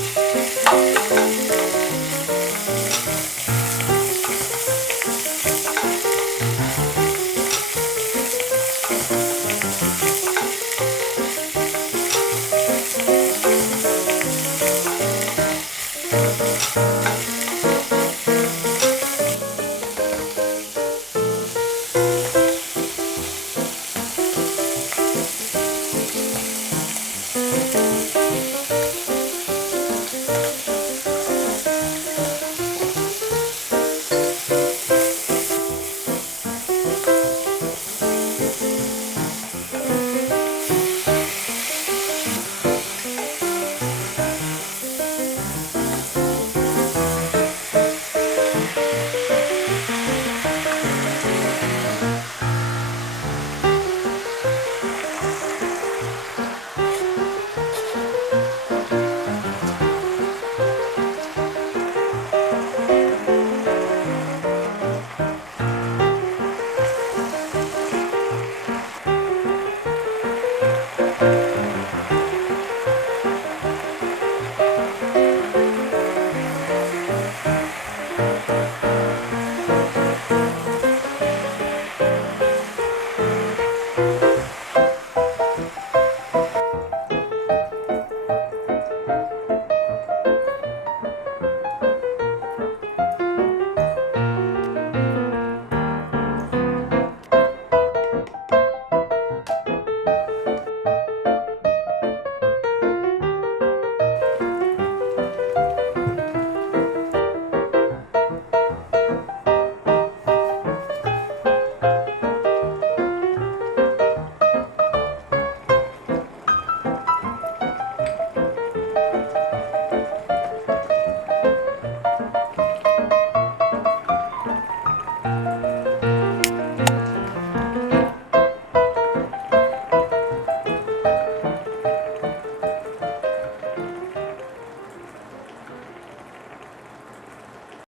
了。